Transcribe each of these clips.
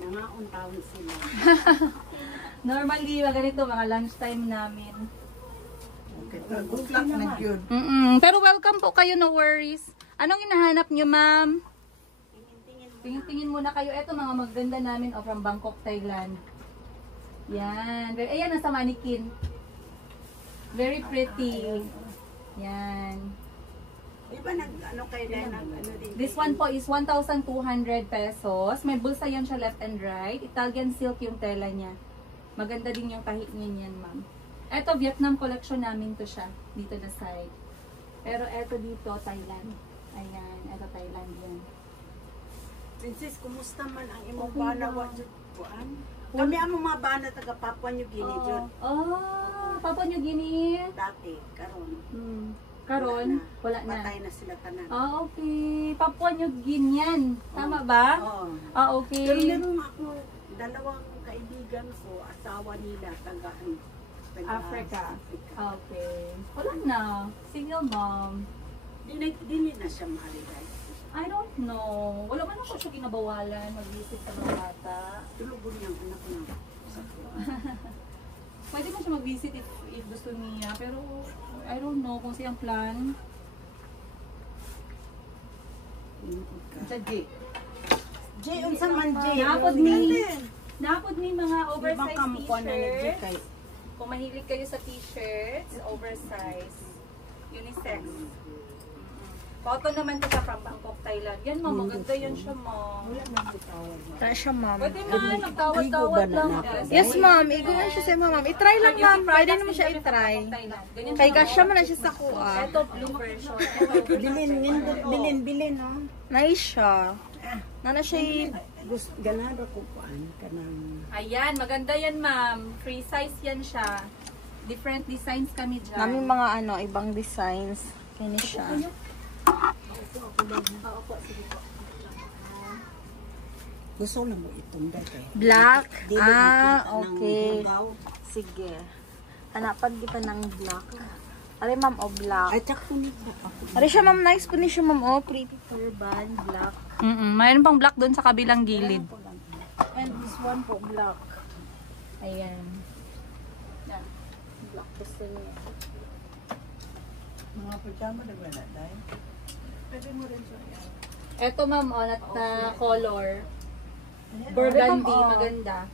Nangaon taon sila. Normally, ganito, mga lunchtime namin. Okay, good luck na yun. Pero welcome po kayo, no worries. Anong hinahanap nyo, ma'am? Tingin-tingin muna kayo. Ito, mga maganda namin from Bangkok, Thailand. Yan. Ayan, nasa mannequin. Very pretty. Yan. Iba ano kayo na din. This one po is 1,200 pesos. May bulsa yan siya left and right. Italian silk yung tela niya. Maganda din yung tahi niya yan, ma'am. Ito, Vietnam collection namin to siya. Dito na side. Pero ito dito, Thailand. Ayan, ito Thailand yan. Princess, kumusta man ang imong bana wa jud kuan? Kami ang mga bana taga Papua New Guinea jud. Papua New Guinea. Dati karon. Karon, wala na. Patay na sila tanan. Okay. Papua New Guinea. Tama ba? Oo. Okay. Pero meron ako dalawang kaibigan ko, asawa nila taga Africa. Okay. Wala na. Single mom. Dili na siya maligay. I don't know. Wala man ako siya ginabawalan. Mag-visit sa mga bata. Tulugon niyang anak na sa Pwede mo siya mag-visit if gusto niya. Pero I don't know kung siyang plan. Sa J. J, unsa man J? Napod ni mga oversized t-shirt. Kay Kung mahilig kayo sa t-shirts, oversized. Unisex. Cotton naman ito from Bangkok, Thailand. Yan, ma'am. Maganda yan siya, ma'am. Try siya, ma'am. Pwede, ma'am. Nagtawad-tawad lang. Yes, ma'am. Igo na siya sa ma'am. I-try lang, ma'am. Pwede naman siya i-try. Kay kasya mo na siya sa kuha. Ito, blue version. bilin, no? Nice siya. Nana siya Ganado ko kuan kanang Ayan, maganda yan, ma'am. Free size yan siya. Different designs kami dyan. namin mga ibang designs. Kini siya. gusto na mo itong dati. Black. Dili makita ng Okay. bugaw. Sige. Hanapan kita ng black. Ari, ma'am, black. Ay, tsak ko nito. Ari siya, ma'am. Nice po ni siya, ma'am. Pretty turban. Black. Mayroon pang black doon sa kabilang gilid. And this one po, black. Ayan. Yan. Black gusto niya. Mga pajama na wala dahil. Pwede mo rin siya. Ito, ma'am, na color. Burgundy, Ma'am, maganda.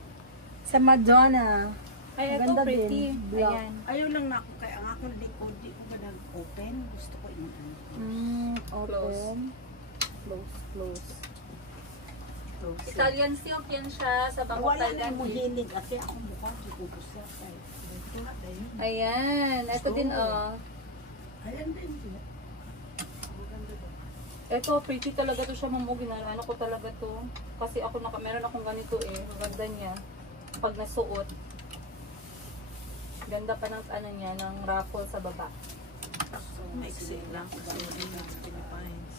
Sa Madonna. Ay, ito, Ganda pretty. din. Black. Ayan. Ayaw lang na ako kaya ang akong likod di ko ba nag-open. Gusto ko yung ano. Open. Close, close. Italian silk yan siya sa Bangkok, Wala na Thailand. mo hilig kasi ako mukha di ko gusto. Ayan. Ito din, Ayan din. Ito, pretty talaga to siya, ma'am. Ginalano ko talaga to. Kasi ako meron akong ganito eh. Maganda niya. Pag nasuot. Ganda pa ng niya, ng raffle sa baba. Maiksi lang kasi yun ang Philippines.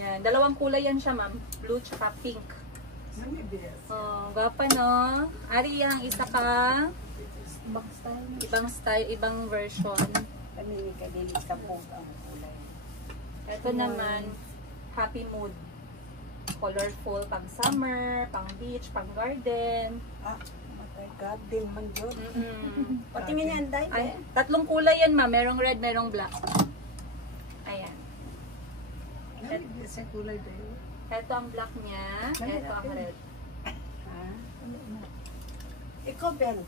Yan. Dalawang kulay yan siya, ma'am. Blue tsaka pink. Gapa, no? Ari ang isa ka. Ibang style, ibang version. Kami ni Kadili sa po ang kulay. Ito naman, happy mood. Colorful pang summer, pang beach, pang garden. Ah, my God, din man yun. Patingin yan, Day. Ay, tatlong kulay yan, ma'am. Merong red, merong black. Ayan. Sa kulay ba yun? Ito ang black niya. Ito ang red. Ikaw, Ben.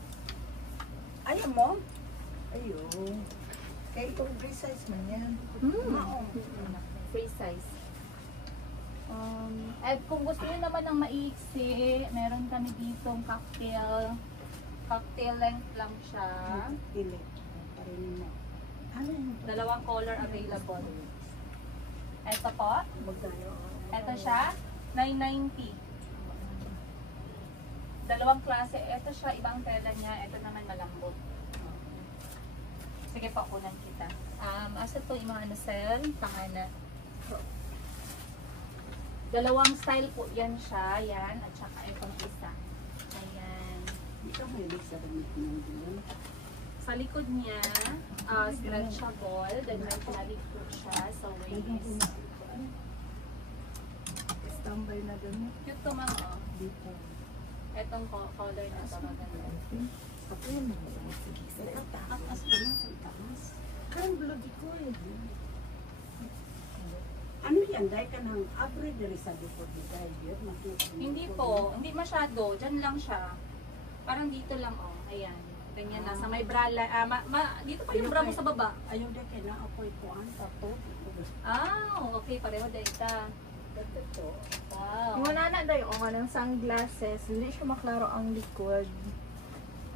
Ayaw mo? Ayun. Kaya itong free size man yan. Free size. At kung gusto niyo naman ng maiksi, meron kami ditong cocktail. Cocktail length lang siya. Dili. Parin mo. Ano yun? Dalawang color available. Ito po. Magkano? Ito siya. 990. Dalawang klase. Ito siya, ibang tela niya. Ito naman malambot. Sige pa, kunan kita. Asa to yung mga sel? Pangana. Dalawang style po yan siya. Yan. At saka itong isa. Ayan. Ikaw may ibig sa damit ng doon. Sa likod niya, stretchable. Then may plastic po siya sa waist. tambay na ganun. Cute to, ma'am. Oh. Dito. Etong color na to, maganda. Ako yun. Sige. Taas ko na. Taas. Karang blood ko eh. Ano yan? Dahil ka ng average dali sa dito. Hindi po, hindi masyado. Diyan lang siya. Parang dito lang, oh. Ayan. Ganyan na. Sa may bra, dito pa yung bra mo sa baba. Ayaw dahil ka na ako ikuan. Tato. Okay. Pareho dahil ka. Wow. Yung nana dayo nga ng sunglasses, hindi siya maklaro ang likod.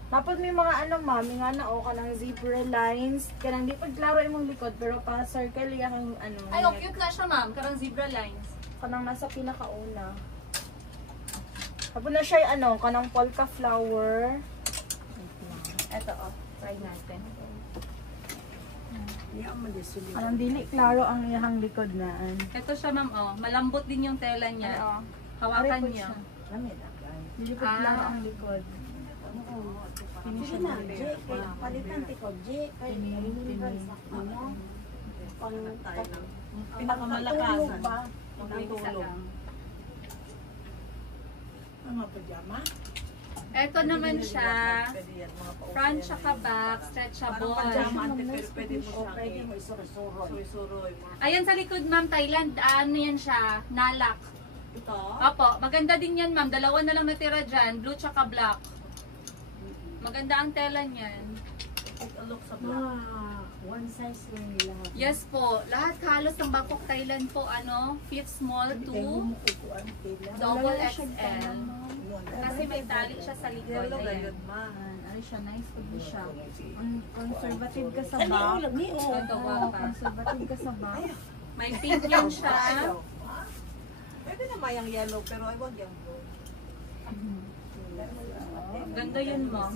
Tapos may mga ma'am, nga na ka ng zebra lines, kanang di pagklaro imong likod, pero pa circle yung Ay, cute na siya, ma'am. Karang zebra lines. kanang nasa pinakauna. Tapos na siya kanang polka flower. Eto, try natin. Anong dili klaro ang iyang likod naan. Ito siya, ma'am, malambot din yung tela niya. Hawakan niyo. Dili po klaro ang likod. Sige na, J. Palitan tiko, J. Pinakamalakasan. Pangtulong. Mga pajama? Ito naman siya. Front tsaka back, stretchable. Pwede mo Pwede mo isuro-suro. Suroy. Ayan sa likod, ma'am, Thailand. Ano yan siya? Nalak. Ito? Opo, maganda din yan, ma'am. Dalawa na lang natira dyan. Blue tsaka black. Maganda ang tela niyan. Look sa black. One size lang nila. Yes po. Lahat halos ng Bangkok, Thailand po, fit small to double XL. Kasi may tali siya sa likod. Ayan. Ano siya, nice po din siya. Conservative ka sa Ano back. yung ulam niyo? Ito, guwapa. Conservative ka sa back. May pink yan siya. Pwede na mayang yellow, pero I want yung blue. Ganda yun, ma'am.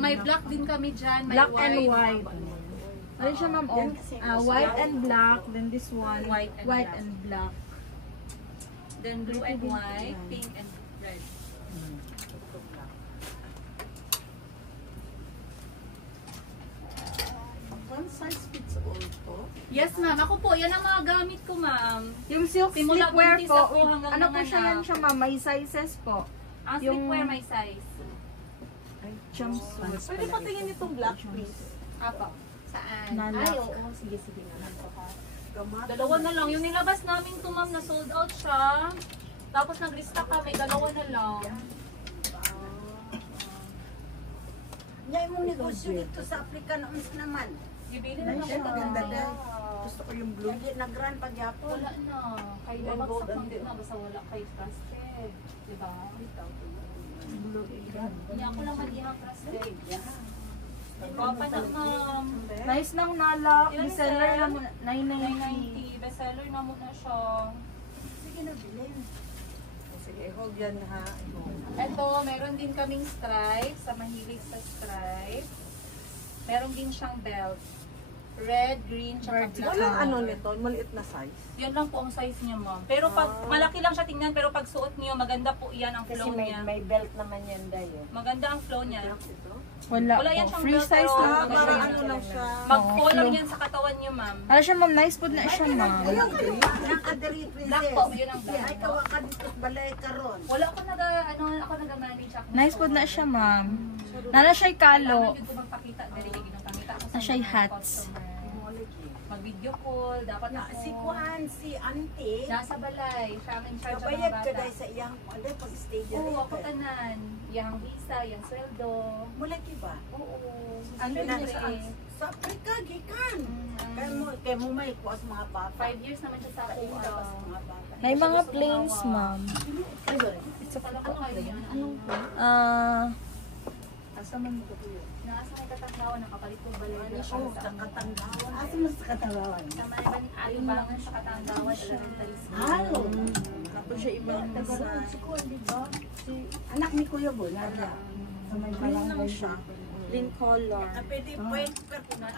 May black din kami dyan. May Black and white. Ano siya ma'am? White and black. Then this one, White and and black. Then blue and white, pink and red. One size fits all po. Yes, ma'am. Ako po, yan ang mga gamit ko, ma'am. Yung silk Simula sleepwear buntis po, ako hanggang ano po nanganak. siya yan siya ma'am? May sizes po. Ang Yung- sleepwear may size. Jumpsuit. Pwede patingin itong black, please. Apo. Saan? Nalak. Ay, oo. Sige. Gamata. Dalawa na lang. Yung nilabas namin to, ma'am, na sold out siya. Tapos nag-restock kami, dalawa na lang. Nya imong negosyo dito sa Africa noon naman. Bibili na lang Nice, ako. maganda ng- din. Gusto ko yung blue. Hindi nag-run pa gyapon. Wala na. Kay Gold babagsak and lang din na. Basta wala kay trusted. Diba? Hindi ako lang mag-ihang trusted. Papa na, ma'am. Nice lang nalak. Yun, Reseller sir. lang muna. 990. 990. Bestseller na muna siya. Sige na, bilhin. Sige, hold yan ha. Ito, meron din kaming stripe. Sa mahilig sa stripe. Meron din siyang belt. Red, green, tsaka black. Walang ano nito, maliit na size. Yan lang po ang size niya, ma'am. Pero pag malaki lang siya tingnan, pero pag suot niyo, maganda po yan ang flow niya. belt naman yan dayo. Maganda ang flow niya. Wala Wala yan po. siyang Free belt, size pero lang. maganda Parang siya. ano lang siya. Mag-fall lang flow. yan sa katawan niyo, ma'am. Ano siya ma'am? Nice po na siya ma'am. Nakadiri princess. Black po, yun ang black. Ay, kawa ka dito sa balay karon. Wala ako nag-manage ako. Nice po na siya ma'am. Nala siya'y kalo. Kailangan yun ko magpakita. Dali, ginapakita ako Na siya'y mga hats. customer. Mag-video call, dapat Na, si Kuan, si Auntie, nasa balay. Siya ang in charge sa mga kabayad ka bata. dahil sa iyang, ano, pag-stay dyan. Oo, ako tanan. Yang visa, yang sweldo. Mula ba? Oo. Ano Ano na na sa, sa Africa, gikan. Mm. Kaya mo may kuwas mga bata. 5 years naman siya sa ako. Kain daw sa mga bata. May mga planes ma'am. Sa ko kayo yun. Asa man mo ko yun? Nasa may katanggawan, nakapalit ko balay. Ano siya, sa Katanggawan. Asa mo sa Katanggawan? Sa may alibangan sa katanggawan, elementary school. Halo. Tapos siya ibang Si Kuan, di ba? Si anak ni Kuya Bo, Nadia. Sa may barangay siya. green color. Pwede,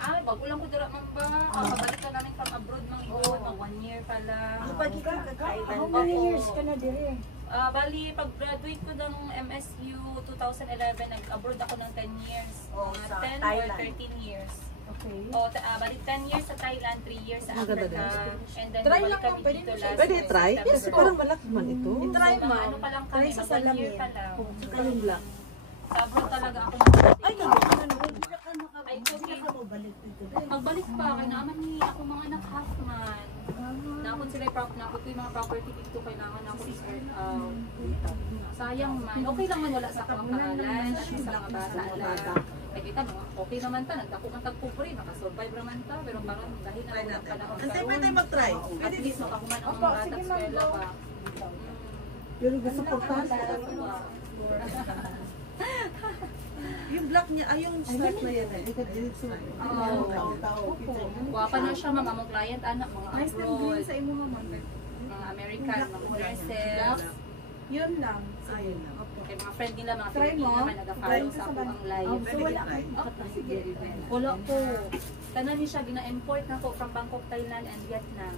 Ay, bago lang ko dira man ba? Pabalik ka namin from abroad ng iyon, 1 year pala. Kapag ikaw kagkailan. How many years ka na dire? Bali, pag-graduate ko ng MSU 2011, nag-abroad ako ng 10 years. Oh, Mga sa 10 or Thailand. 13 years. Okay. Balik 10 years sa Thailand, 3 years sa Africa. And then Try balik lang, kami pwede dito mo last Pwede year, try? September. Yes, parang malaki man ito. I-try So, mo. mga ano pa lang kami, Try sa mag 1 year salamin. pa lang. Saka yung black. Sa abroad talaga ako Ay, Ay, magbalik pa, kaya naman ni ako mga anak half man. Nakon sila nakot yung mga property dito, kailangan ako i-sort out. Sayang man. Okay lang man wala sa akong pangalan, at sa mga bata lang. Ay kita mo, okay naman ta, nagdako man tagpupuri, nakasurvive naman ta, pero parang dahil na walang panahon Antay, pwede mag-try. at least makakuman ang mga bata sa eskwela pa. Yung gusto ko yung black niya, ay yung start na yan eh. Wapa na siya, ma'am, among client, anak, mga Nice na abroad, green sa imo naman. mga American, mga nurses. Yun lang. Ayun. Kaya mga friend nila, mga Try Filipino mo. naman, nag-follow sa ako ang live. So wala ka. Sige. Wala po. Tanan niya siya, gina-import na po from Bangkok, Thailand, and Vietnam.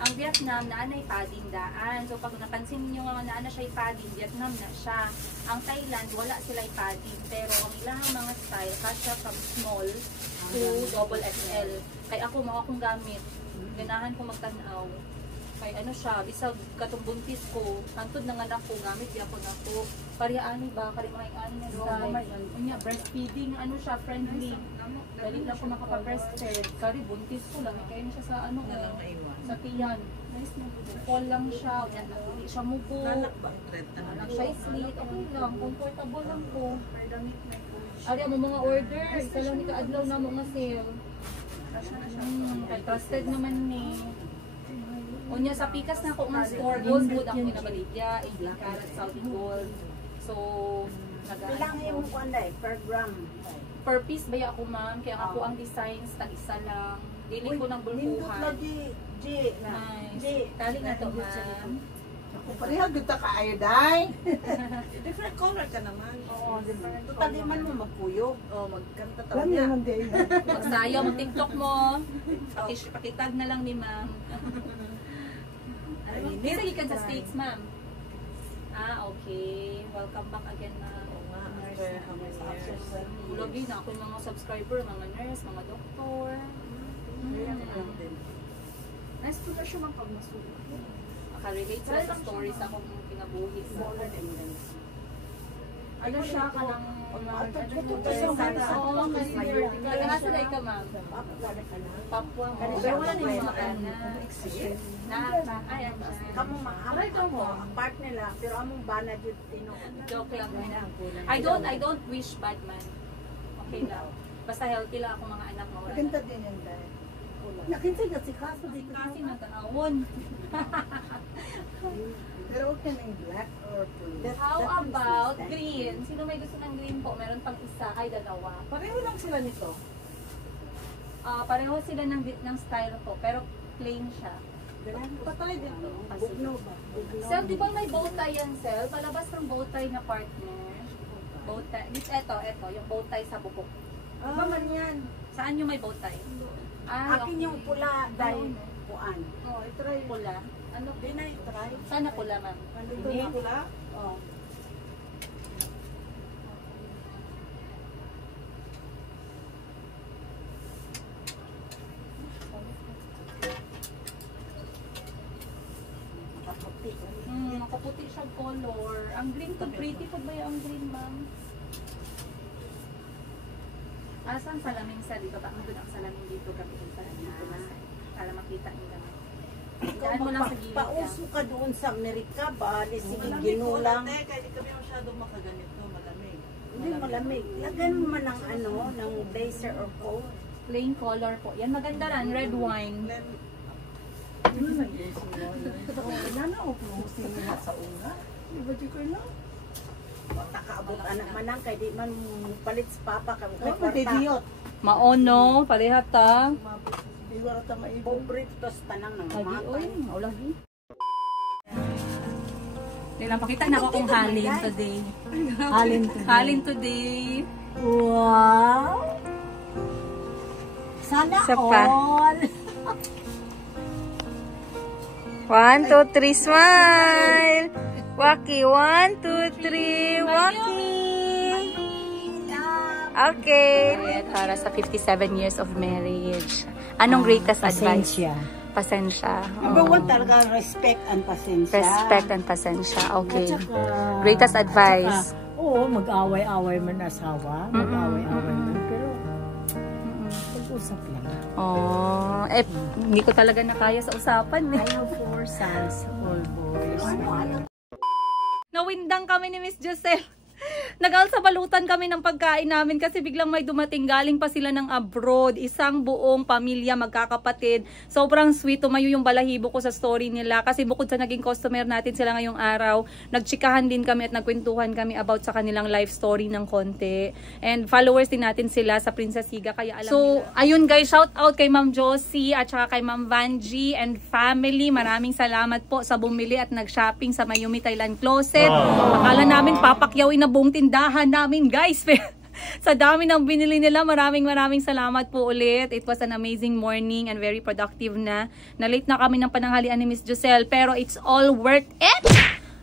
Ang Vietnam, naanay padding daan. So pag napansin niyo nga naana siya padding, Vietnam na siya. Ang Thailand, wala sila padding. Pero ang ilang mga style, kasya from small to double XL. Kaya ako, mga akong gamit. Ganahan ko magtanaw. Kay ano siya, bisag katong buntis ko, hantod ng anak ko, gamit di ako na ko. Pariyaani ba, karimay ani nga style. Unya, breastfeeding, ano siya, friendly. Dali lang ko makapag-breastfeed. Kari, buntis ko lang. Kaya siya sa ano, sa tiyan. Fall lang siya, hindi siya mubo. Lang siya slit, okay lang, comfortable lang ko. Ari mo mga order, isa lang ni kaadlaw na mga sale. Kay trusted naman ni. Unya sa pikas na ko nga store, gold food ako kinabaligya, 18 karat solid gold. So, Kailangan yung kuanday per gram. per piece ba ako ma'am? Kaya ako ang designs, tag-isa lang. Dili ko ng Nindot na bulbuhan. G. Nice. Tali na to ma'am. Pareha kita ka ayo, day. Different color ka naman. Oo, different. Total di man mo magkuyog. Oh, magkanta tayo niya. Magsayaw, mag-tiktok mo. Pakitag na lang ni ma'am. Bisa gikan sa States ma'am. Okay. Welcome back again ma'am. Lagi na ako yung mga subscriber, mga nurse, mga doktor. Nice po na siya man pag masulat. Makarelate sila sa stories akong kinabuhi sa Ano siya ka ng Nasa na ikaw ma'am? Papua mo. Pero wala na yung mga Kamu maaray ka mo, ang part nila, pero among bana jud tino. Joke lang. I don't wish bad man. Okay lang. Basta healthy lang ako mga anak mo. Maganda din yan, day. Nakinsa ka si Kaso dito. Kasi nagkaawon. Pero okay na yung black or blue. How about green? Sino may gusto ng green po? Meron pang isa. Ay, dalawa. Pareho lang sila nito. Pareho sila ng style po. Pero plain siya. Patay dito. Bugno ba? Sel, di ba may bow tie yan, Sel? Palabas ng bow tie na partner. Bow tie. Ito. Yung bow tie sa bubok. Ba man yan? Saan yung may bow tie? Akin yung pula dahil kuan. Oh, i-try pula. Ano? Dinay try. Sana pula, ma'am. Ito na pula. Oh. Nakaputi siya color. Ang green to pretty po ba yung green, ma'am? Saan salamin sa dito? Ang good ang salamin dito kami sa para makita nila. Daan mo lang sa gilid Pauso ka doon sa Amerika ba? Sige, ginulang. Kaya di kami masyadong makaganito, malamig. Hindi malamig. Lagyan mo man ng ano, ng blazer or coat. Plain color po. Yan maganda rin. Red wine. Sa una. Diba di ko na? Takaabot anak manang kay di man palit sa papa ka kay kwarta. Maono. Pareha ta. Iwara ta maibo. Pobre tos tanang nang matay. Lagi. Kailan pakita na ako kung halin today. Halin today. Wow! Sana Isa pa. all! 1, 2, 3, smile! Waki, 1, 2, 3, Waki! Okay. Para sa 57 years of marriage. Anong greatest advice? Pasensya. Number one talaga, respect and pasensya. Respect and pasensya. Okay. At saka, Greatest advice. oo, mag-away-away man asawa. Mag-away-away man. Pero, pag-usap lang. Oh, hindi ko talaga nakaya sa usapan. I have 4 sons, all boys. Nawindang kami ni Miss Giselle. Nag-alsabalutan kami ng pagkain namin kasi biglang may dumating. Galing pa sila ng abroad. Isang buong pamilya, magkakapatid. Sobrang sweet. Tumayo yung balahibo ko sa story nila. Kasi bukod sa naging customer natin sila ngayong araw, nagchikahan din kami at nagkwentuhan kami about sa kanilang life story ng konti. And followers din natin sila sa Princess Higa. Kaya alam nila. Ayun guys, shout out kay Ma'am Josie at saka kay Ma'am Vanji and family. Maraming salamat po sa bumili at nag-shopping sa Mayumi Thailand Closet. Akala namin papakyawin na buong tindahan namin guys. Sa dami ng binili nila, maraming salamat po ulit. It was an amazing morning and very productive na. Na-late na kami ng pananghalian ni Miss Giselle, pero it's all worth it.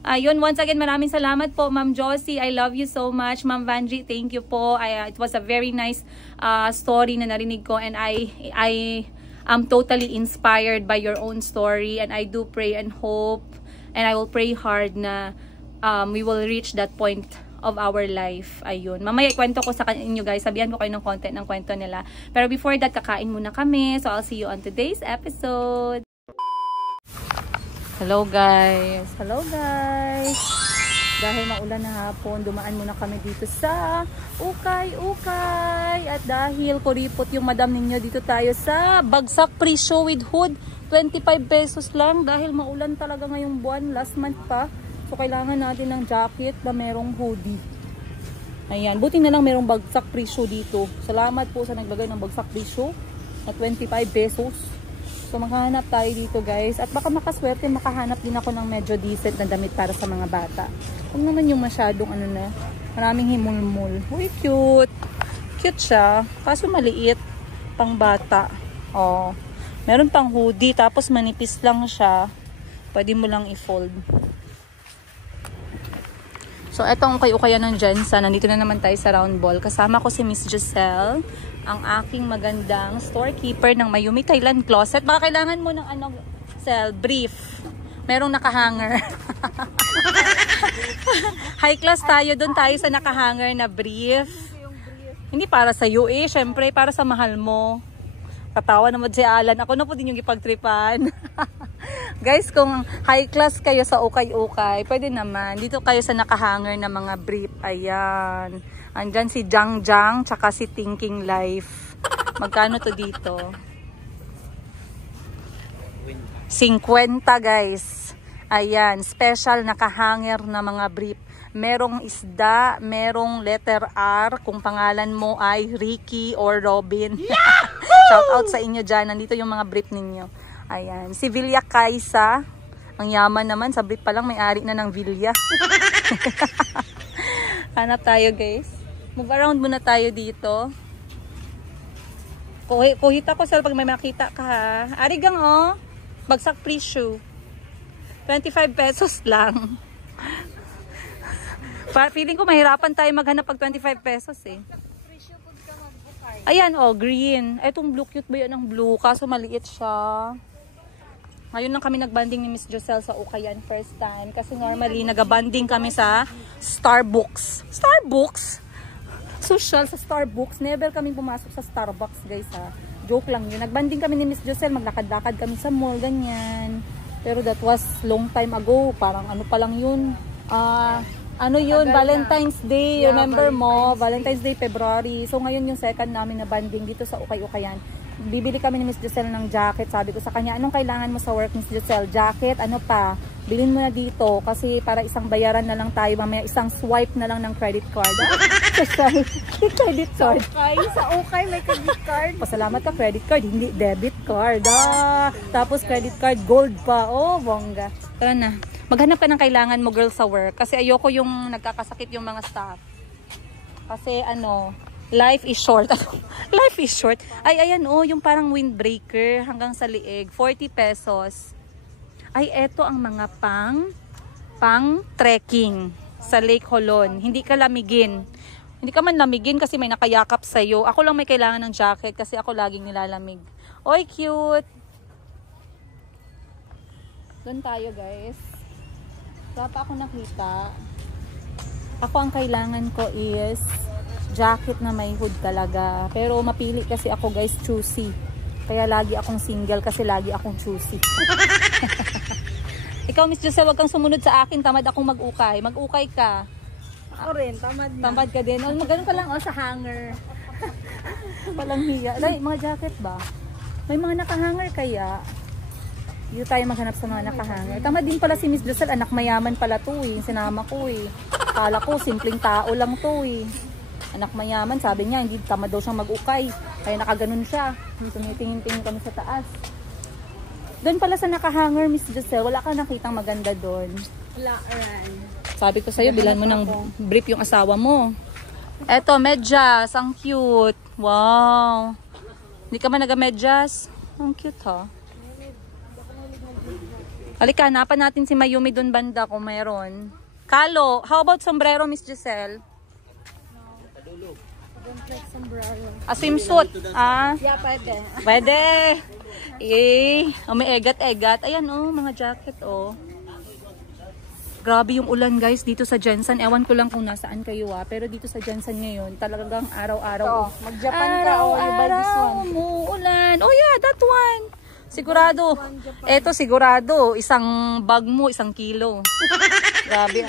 Ayun, once again, maraming salamat po Ma'am Josie. I love you so much. Ma'am Vanji, thank you po. It was a very nice story na narinig ko, and I am totally inspired by your own story, and I do pray and hope, and I will pray hard na we will reach that point of our life. Ayun. Mamaya ikwento ko sa inyo guys. Sabihan ko kayo ng content ng kwento nila. Pero before that, kakain muna kami. So I'll see you on today's episode. Hello guys. Hello guys. Dahil maulan na hapon, dumaan muna kami dito sa Ukay-Ukay. At dahil kuripot yung madam ninyo, dito tayo sa Bagsak Pre-Show with Hood. 25 pesos lang dahil maulan talaga ngayong buwan. Last month pa. So, kailangan natin ng jacket na merong hoodie. Ayan. Buti na lang merong Bagsak Pre-Show dito. Salamat po sa naglagay ng Bagsak Pre-Show na 25 pesos. So, makahanap tayo dito guys. At baka makaswerte, makahanap din ako ng medyo decent na damit para sa mga bata. Huwag naman yung masyadong ano na, maraming himulmul. Uy, cute. Cute siya. Kaso maliit. Pang bata. Oh. Meron pang hoodie. Tapos manipis lang siya. Pwede mo lang i-fold. So, etong ukay-ukayan ng Jensa. Nandito na naman tayo sa Round Ball. Kasama ko si Miss Giselle, ang aking magandang storekeeper ng Mayumi Thailand Closet. Baka kailangan mo ng ano, Sel, brief. Merong nakahanger. High class tayo. Doon tayo sa nakahanger na brief. Hindi para sa iyo eh. Syempre, para sa mahal mo. Katawa naman si Alan. Ako na po din yung ipagtripan. Guys, kung high class kayo sa ukay-ukay, pwede naman. Dito kayo sa nakahanger na mga brief. Ayan. Andyan si Jang Jang, tsaka si Thinking Life. Magkano to dito? 50 guys. Ayan. Special nakahanger na mga brief. Merong isda, merong letter R. Kung pangalan mo ay Ricky or Robin. Shout out sa inyo dyan. Nandito yung mga brief ninyo. Ayan. Si Villa Kaisa. Ang yaman naman. Sa brief pa lang may-ari na ng Villa. Hanap tayo guys. Move around muna tayo dito. Kuhit ako sir pag may makita ka ha. Arigang oh. Bagsak Pre-Show. 25 pesos lang. Feeling ko mahirapan tayo maghanap pag 25 pesos eh. Ayan oh, green. Etong blue, cute ba yan ang blue? Kaso maliit siya. Ngayon lang kami nagbanding ni Miss Giselle sa Ukayan first time. Kasi normally nagabanding kami sa Starbucks. Starbucks? Social sa Starbucks. Never kami pumasok sa Starbucks guys ha. Joke lang yun. Nagbanding kami ni Miss Giselle. Maglakad-lakad kami sa mall. Ganyan. Pero that was long time ago. Parang ano pa lang yun. Ano yun? Valentine's Day. Remember mo? Valentine's Day, February. So ngayon yung second namin na banding dito sa Ukay-Ukayan. Bibili kami ni Miss Giselle ng jacket. Sabi ko sa kanya, anong kailangan mo sa work, Miss Giselle? Jacket? Ano pa? Bilhin mo na dito. Kasi para isang bayaran na lang tayo. Mamaya isang swipe na lang ng credit card. Credit card. Sa ukay may credit card. Pasalamat ka, credit card. Hindi debit card. Tapos credit card, gold pa. Oh, bongga. Tara na. Maghanap ka ng kailangan mo girl sa work. Kasi ayoko yung nagkakasakit yung mga staff. Kasi ano, life is short. Life is short. Ay, ayan oh, yung parang windbreaker hanggang sa liig. 40 pesos. Ay, eto ang mga pang trekking sa Lake Holon. Hindi ka lamigin. Hindi ka man lamigin kasi may nakayakap sa'yo. Ako lang may kailangan ng jacket kasi ako laging nilalamig. Oy, cute! Doon tayo, guys. Wala pa ako nakita. Ako ang kailangan ko is jacket na may hood talaga. Pero mapili kasi ako, guys, choosy. Kaya lagi akong single kasi lagi akong choosy. Ikaw, Miss Giselle, wag kang sumunod sa akin. Tamad akong mag-ukay. Mag-ukay ka. Ako rin, tamad na. Tamad ka din. Ganun pa lang, sa hanger. Walang hiya. Like, mga jacket ba? May mga nakahanger kaya. Dito tayo maghanap sa mga nakahanger. Tamad din pala si Miss Giselle. Anak mayaman pala to eh. Sinama ko eh. Kala ko, simpleng tao lang to eh. Anak mayaman, sabi niya, hindi tamad daw siyang mag-ukay. Kaya nakaganon siya. Tumitingin-tingin kami sa taas. Doon pala sa nakahanger, Miss Giselle, wala ka nakitang maganda doon. Wala, aran. Sabi ko sa'yo, bilhan mo ng brief yung asawa mo. Eto, medyas. Ang cute. Wow. Hindi ka man naga-medyas? Ang cute, ha? Halika, hanapan natin si Mayumi doon banda kung mayroon. Kalo, how about sombrero, Miss Giselle? Don't like sombrero. A swimsuit. Ah? Yeah, pwede. Pwede. May egat-egat. Ayan, mga jacket, Grabe yung ulan, guys, dito sa Jensen. Ewan ko lang kung nasaan kayo, pero dito sa Jensen ngayon, talagang araw-araw. Mag-Japan ka, you buy this one. Umuulan. Oh yeah, that one. Sigurado. Eto, sigurado. Isang bag mo, 1 kilo. Grabe,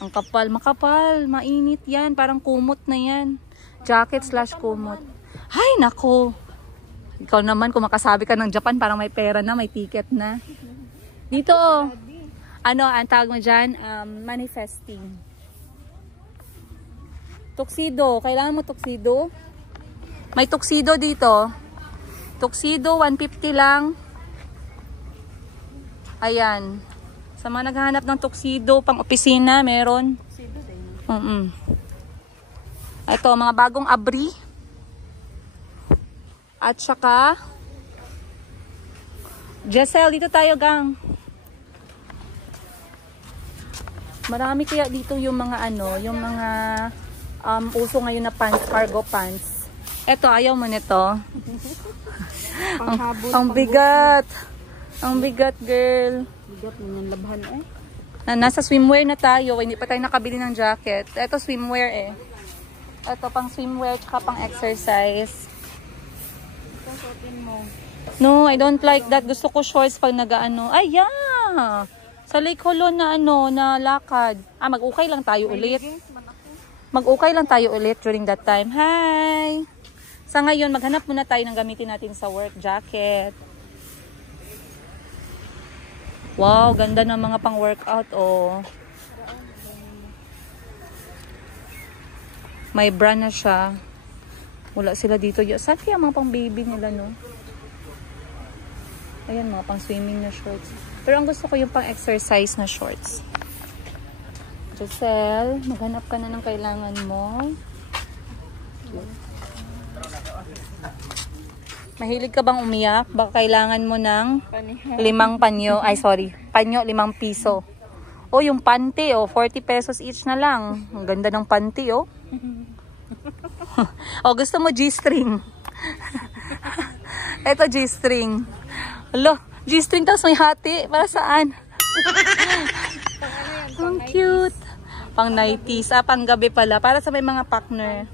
Ang kapal. Makapal. Mainit yan. Parang kumot na yan. Jacket/kumot. Hay, nako. Ikaw naman, kung makasabi ka ng Japan, parang may pera na, may ticket na. Dito, ang tawag mo dyan? Manifesting. Tuxedo. Kailangan mo tuxedo? May tuxedo dito. Tuxedo, 150 lang. Ayan. Sa mga naghahanap ng tuxedo, pang opisina, meron. Tuxedo din. Ito, mga bagong abri. At saka, Giselle, dito tayo, gang. Marami kaya dito yung mga yung mga uso ngayon na pants, cargo pants. Eto, ayaw mo nito. Ang bigat. Ang bigat, girl. Bigat mo yung labhan Nasa swimwear na tayo. Hindi pa tayo nakabili ng jacket. Eto, swimwear Eto, pang swimwear tsaka pang exercise. No, I don't like that. Gusto ko shorts pag nag-ano. Ay, yeah! Sa Lake Holon na na lakad. Mag-ukay lang tayo ulit. Mag-ukay lang tayo ulit during that time. Hi! Sa ngayon, maghanap muna tayo ng gamitin natin sa work jacket. Wow, ganda ng mga pang-workout, May brand na siya. Wala sila dito. Saan kaya mga pang-baby nila, no? Ayan, mga pang-swimming na shorts. Pero ang gusto ko yung pang-exercise na shorts. Giselle, maghanap ka na ng kailangan mo. Mahilig ka bang umiyak? Baka kailangan mo ng 5 panyo. Ay, sorry. Panyo, 5 piso. Yung panty, 40 pesos each na lang. Ang ganda ng panty, gusto mo G-string. Ito G-string. G-string tapos may hati. Para saan? Ang cute. Pang 90s. Pang gabi pala. Para sa may mga partner.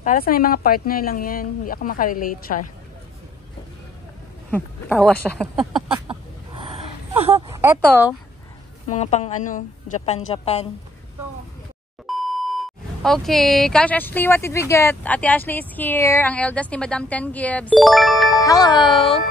Para sa may mga partner lang yan. Hindi ako makarelate siya. Tawa siya. Eto. Mga pang Japan. Okay. Cash Ashley, what did we get? Ate Ashley is here. Ang eldest ni Madam Ten Gibbs. Hello!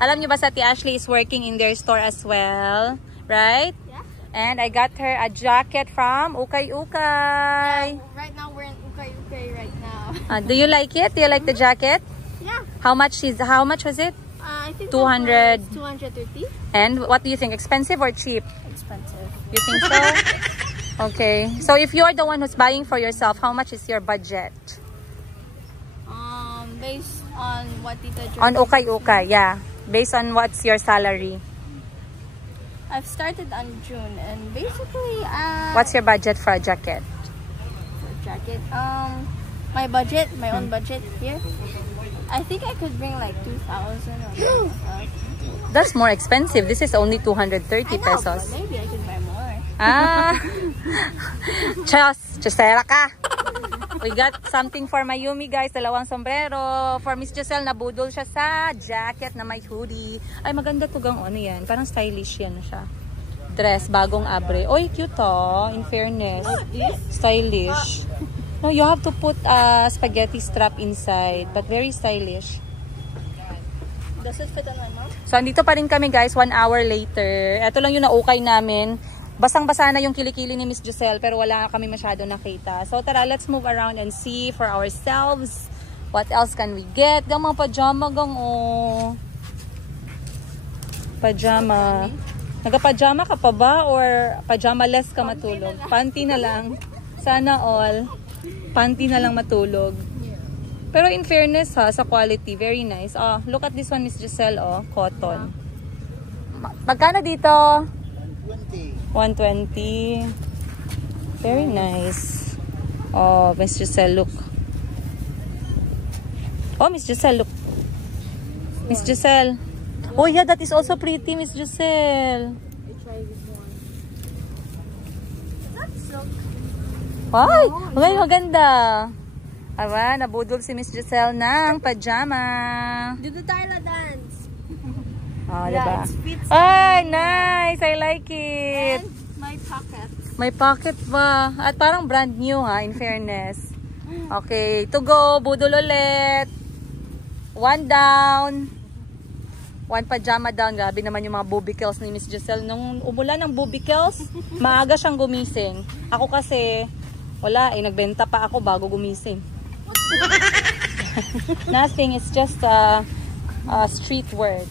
Alam niyo ba sa Ate Ashley is working in their store as well, right? Yeah. And I got her a jacket from Ukay Ukay. Yeah, right now we're in Ukay right now. Do you like it? Do you like the jacket? Yeah. How much was it? I think 200. 230. And what do you think? Expensive or cheap? Expensive. You think so? Okay. So if you're the one who's buying for yourself, how much is your budget? Based on what Tita Jo. On Ukay Ukay, yeah. Based on what's your salary? I've started on June and basically what's your budget for a jacket? for a jacket jacket. My budget, my own budget here. I think I could bring like 2,000 or That's more expensive. This is only 230 pesos. but maybe I could buy more. Ah. Chosera ka. We got something for Mayumi, guys. Dalawang sombrero. For Miss Giselle, nabudol siya sa jacket na may hoodie. Ay, maganda to gang ano yan. Parang stylish yan siya. Dress, bagong abre. Oy, cute oh. In fairness. Stylish. No, you have to put a spaghetti strap inside. But very stylish. Does it fit on my mouth? So, andito pa rin kami, guys. 1 hour later. Ito lang yung naukay namin. Basang-basa na yung kilikili ni Miss Giselle, pero wala kami masyado nakita. So, tara, let's move around and see for ourselves. What else can we get? Gang mga pajama, gang oh. Pajama. Nagpa-pajama ka pa ba? Or pajama-less ka matulog? Panty na lang. Sana all. Panty na lang matulog. Pero in fairness ha, sa quality, very nice. Oh, look at this one, Miss Giselle, oh. Cotton. Magkano dito? 120. Very nice. Oh, Miss Giselle, look. Oh, Miss Giselle, look. Miss Giselle. Oh yeah, that is also pretty, Miss Giselle. I try this one. That's silk. Ay, okay, maganda. Aba, nabudol si Miss Giselle ng pajama. Do the Tyla dance. Oh, Yeah, diba? it fits Ay, nice. I like it. And my pocket. May pocket ba? At parang brand new ha, in fairness. Okay, to go. Budol ulit. 1 down. 1 pajama down. Grabe naman yung mga bubicles ni Miss Giselle. Nung umulan ng bubicles, maaga siyang gumising. Ako kasi, wala eh. Nagbenta pa ako bago gumising. Nothing. It's just a street word.